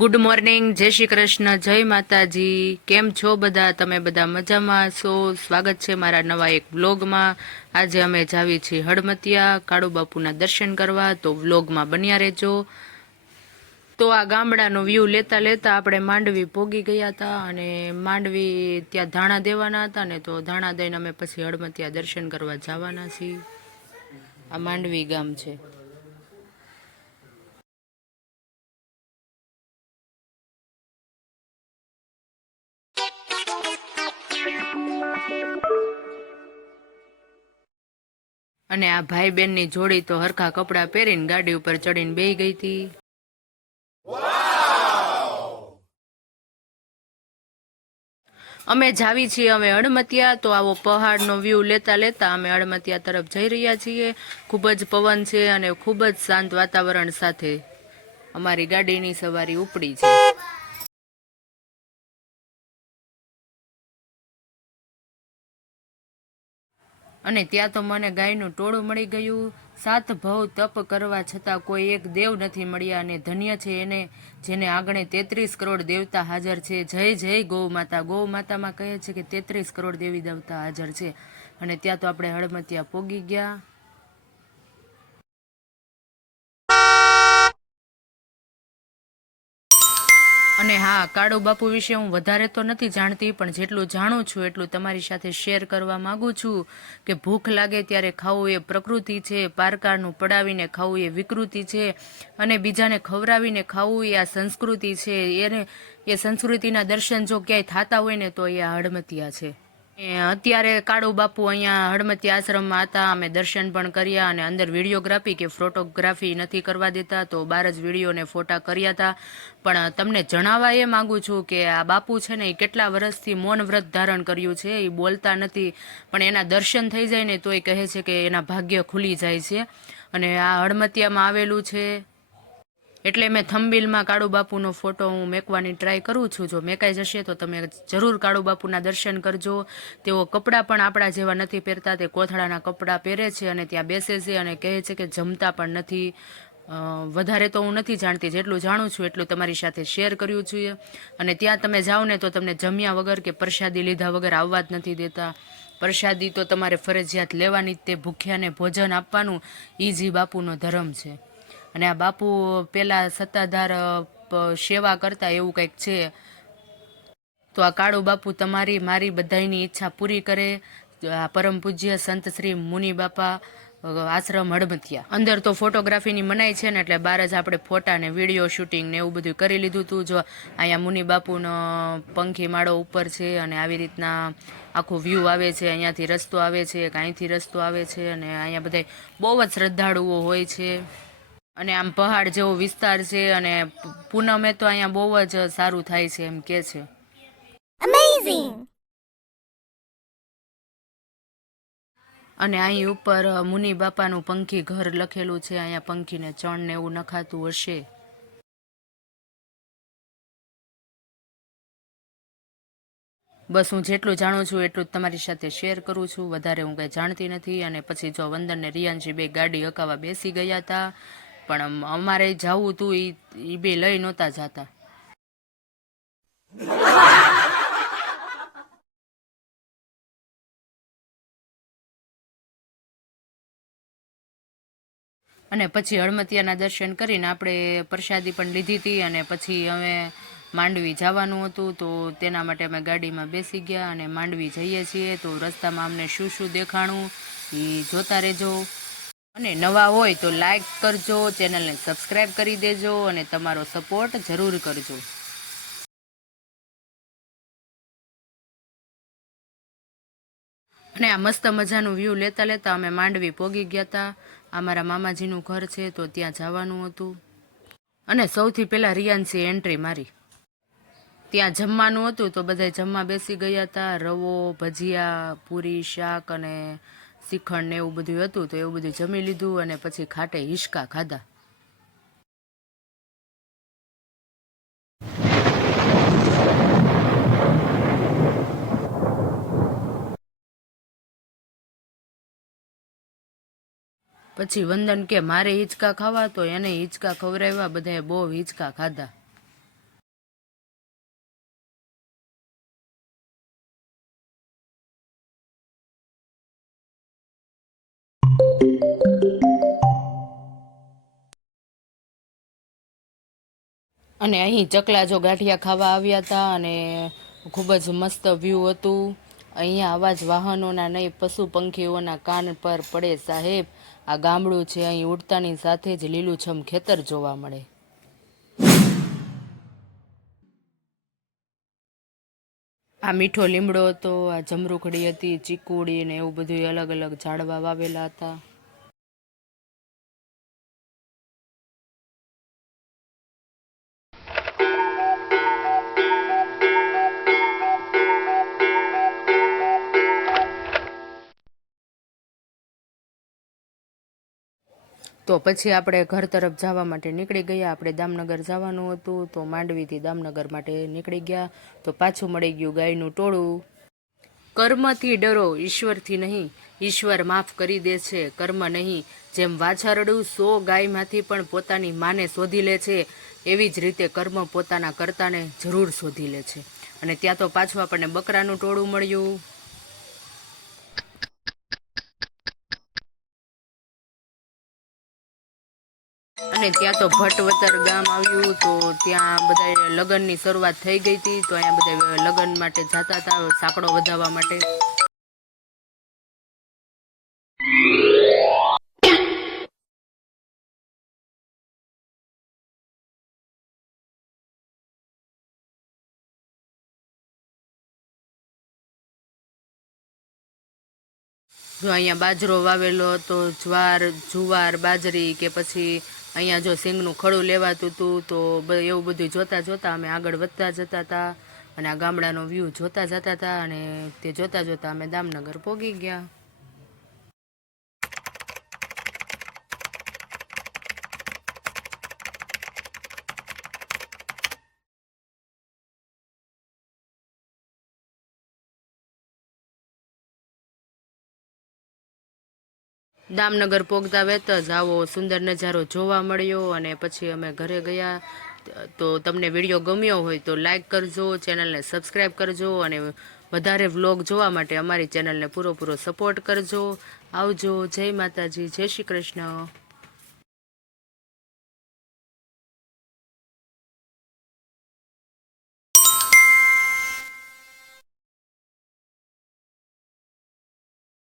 Good morning, જય શ્રી કૃષ્ણ, જય માતાજી. કેમ છો બધા? તમે બધા મજામાં છો? સ્વાગત છે મારા નવા એક વ્લોગમાં. આજે અમે જાવી છીએ હડમતિયા કાળુ બાપુના દર્શન કરવા, તો વ્લોગમાં બન્યા રહેજો. તો આ ગામડાનો વ્યૂ લેતા લેતા આપણે માંડવી પોગી ગયા હતા, અને માંડવી ત્યાં ધાણા દેવાના હતા ને, તો ધાણા દઈને અમે પછી હડમતિયા દર્શન કરવા જવાના છીએ. આ માંડવી ગામ છે. અને આ ભાઈ બેનની જોડી તો હરખા કપડાં પહેરીને ગાડી ઉપર ચડીને બેહી ગઈ હતી. અમે જાવી છીએ હવે હડમતિયા. તો આવો પહાડનો વ્યૂ લેતા લેતા અમે હડમતિયા તરફ જઈ રહ્યા છીએ. ખૂબ જ પવન છે અને ખૂબ જ શાંત વાતાવરણ સાથે અમારી ગાડીની સવારી ઉપડી છે. અને ત્યાં તો મને ગાયનું ટોળું મળી ગયું. 7 ભવ તપ કરવા છતાં કોઈ એક દેવ નથી મળ્યા, અને ધન્ય છે એને જેને આંગણે 33 કરોડ દેવતા હાજર છે. જય જય ગૌ માતા. ગૌ માતામાં કહે છે કે 33 કરોડ દેવી દેવતા હાજર છે. અને ત્યાં તો આપણે હડમતિયા પોગી ગયા. અને હા, કાળુ બાપુ વિશે હું વધારે તો નથી જાણતી, પણ જેટલું જાણું છું એટલું તમારી સાથે શેર કરવા માંગુ છું. કે ભૂખ લાગે ત્યારે ખાવું એ પ્રકૃતિ છે, પારકારનું પડાવીને ખાવું એ વિકૃતિ છે, અને બીજાને ખવડાવીને ખાવું એ આ સંસ્કૃતિ છે. એ સંસ્કૃતિના દર્શન જો ક્યાંય થતા હોય ને તો એ આ હડમતિયા છે. અત્યારે કાળુ બાપુ અહીંયા હડમતિયા આશ્રમમાં હતા. અમે દર્શન પણ કર્યા, અને અંદર વિડીયોગ્રાફી કે ફોટોગ્રાફી નથી કરવા દેતા, તો બહાર જ વિડીયો ને ફોટા કર્યા હતા. પણ તમને જણાવવા એ માંગુ છું કે આ બાપુ છે ને એ કેટલા વર્ષથી મૌન વ્રત ધારણ કર્યું છે. એ બોલતા નથી, પણ એના દર્શન થઈ જાય ને તો એ કહે છે કે એના ભાગ્ય ખુલી જાય છે. અને આ હડમતિયામાં આવેલું છે. એટલે મેં થંબીલમાં કાળુ બાપુનો ફોટો હું મેકવાની ટ્રાય કરું છું. જો મેકાઈ જશે તો તમે જરૂર કાળુ બાપુના દર્શન કરજો. તેઓ કપડાં પણ આપણા જેવા નથી પહેરતા, તે કોથળાના કપડાં પહેરે છે અને ત્યાં બેસે છે, અને કહે છે કે જમતા પણ નથી. વધારે તો હું નથી જાણતી, જેટલું જાણું છું એટલું તમારી સાથે શેર કર્યું છે. અને ત્યાં તમે જાઓ ને તો તમને જમ્યા વગર કે પ્રસાદી લીધા વગર આવવા જ નથી દેતા. પ્રસાદી તો તમારે ફરજિયાત લેવાની જ. તે ભૂખ્યાને ભોજન આપવાનું એ જ બાપુનો ધર્મ છે. અને આ બાપુ પેલા સત્તાધાર સેવા કરતા એવું કંઈક છે. તો આ કાળુ બાપુ તમારી મારી બધાની ઈચ્છા પૂરી કરે. આ પરમ પૂજ્ય સંત શ્રી મુનિ બાપા આશ્રમ હડમતિયા. અંદર તો ફોટોગ્રાફીની મનાઈ છે ને, એટલે બહાર જ આપણે ફોટા ને વિડીયો શૂટિંગ ને એવું બધું કરી લીધું હતું. જો અહીંયા મુનિ બાપુનો પંખી માળો ઉપર છે, અને આવી રીતના આખો વ્યૂ આવે છે. અહીંયાથી રસ્તો આવે છે, અહીંથી રસ્તો આવે છે, અને અહીંયા બધા બહુ જ શ્રદ્ધાળુઓ હોય છે. અને આમ પહાડ જેવો વિસ્તાર છે, અને પૂનમે તો અહીંયા બહુ જ સારું થાય છે એમ કે છે. Amazing! અને અહીં ઉપર મુનિ બાપાનું પંખી ઘર લખેલું છે. અહીંયા પંખીને ચણ ને એવું નખાતું હશે. બસ હું જેટલું જાણું છું એટલું જ તમારી સાથે શેર કરું છું. વધારે હું કંઈ જાણતી નથી. અને પછી જો વંદન ને રિયાંશી બે ગાડી હકાવા બેસી ગયા હતા, પણ અમારે જવું હતું એ બે લઈ નહોતા જતા. અને પછી હડમતિયાના દર્શન કરીને આપણે પ્રસાદી પણ લીધી હતી, અને પછી અમે માંડવી જવાનું હતું. તો તેના માટે અમે ગાડીમાં બેસી ગયા અને માંડવી જઈએ છીએ. તો રસ્તામાં અમને શું શું દેખાણું એ જોતા રહેજો. અને નવા હોય તો લાઈક કરજો, ચેનલને સબસ્ક્રાઈબ કરી દેજો, અને તમારો સપોર્ટ જરૂર કરજો. અને આ મસ્ત મજાનું વ્યૂ લેતા લેતા અમે માંડવી પોગી ગયા હતા. આ મારા મામાજીનું ઘર છે, તો ત્યાં જવાનું હતું. અને સૌથી પહેલાં રિયાન્સીએ એન્ટ્રી મારી. ત્યાં જમવાનું હતું, તો બધા જમવા બેસી ગયા હતા. રવો, ભજીયા, પૂરી, શાક અને શ્રીખંડ ને એવું બધું હતું. તો એવું બધું જમી લીધું, અને પછી ખાટે હિંચકા ખાધા. પછી વંદન કે મારે હિંચકા ખાવા, તો એને હિંચકા ખવડાવ્યા. બધાએ બહુ હિંચકા ખાધા. અને અહીં ચકલા જો ગાંઠિયા ખાવા આવ્યા હતા અને ખૂબ જ મસ્ત વ્યૂ હતું. અહીંયા અવાજ વાહનોના નહીં પશુ પંખીઓના કાન પર પડે સાહેબ. આ ગામડું છે, અહીં ઉડતાની સાથે જ લીલુંછમ ખેતર જોવા મળે. આ મીઠો લીમડો હતો, આ જમરૂખડી હતી, ચીકુડી ને એવું બધું અલગ અલગ ઝાડવા વાવેલા હતા. તો પછી આપણે ઘર તરફ જવા માટે નીકળી ગયા. આપણે દામનગર જવાનું હતું તો માંડવીથી દામનગર માટે નીકળી ગયા. તો પાછું મળી ગયું ગાયનું ટોળું. કર્મથી ડરો, ઈશ્વરથી નહીં. ઈશ્વર માફ કરી દે છે, કર્મ નહીં. જેમ વાછરડું 100 ગાયમાંથી પણ પોતાની માને શોધી લે છે, એવી જ રીતે કર્મ પોતાના કર્તાને જરૂર શોધી લે છે. અને ત્યાં તો પાછું આપણને બકરાનું ટોળું મળ્યું. અને ત્યાં તો ભટવતર ગામ આવ્યું. તો ત્યાં બધા લગ્નની શરૂઆત થઈ ગઈ હતી. તો અહીંયા બધા લગ્ન માટે જતા હતા સાંકડો વધાવવા માટે. જો અહીંયા બાજરો વાવેલો હતો, જુવાર બાજરી કે પછી અહીંયા જો સિંગનું ખડું લેવાતું હતું. તો એવું બધું જોતા જોતા અમે આગળ વધતા જતા હતા અને આ ગામડાનો વ્યૂ જોતા જતા હતા. અને તે જોતા જોતા અમે દામનગર પહોંચી ગયા. દામનગર પોગતા વેત જ આવો સુંદર નજારો જોવા મળ્યો. અને પછી અમે ઘરે ગયા. તો તમને વિડીયો ગમ્યો હોય તો લાઈક કરજો, ચેનલને સબસ્ક્રાઈબ કરજો અને વધારે વ્લોગ જોવા માટે અમારી ચેનલને પૂરો સપોર્ટ કરજો. આવજો. જય માતાજી, જય શ્રી કૃષ્ણ.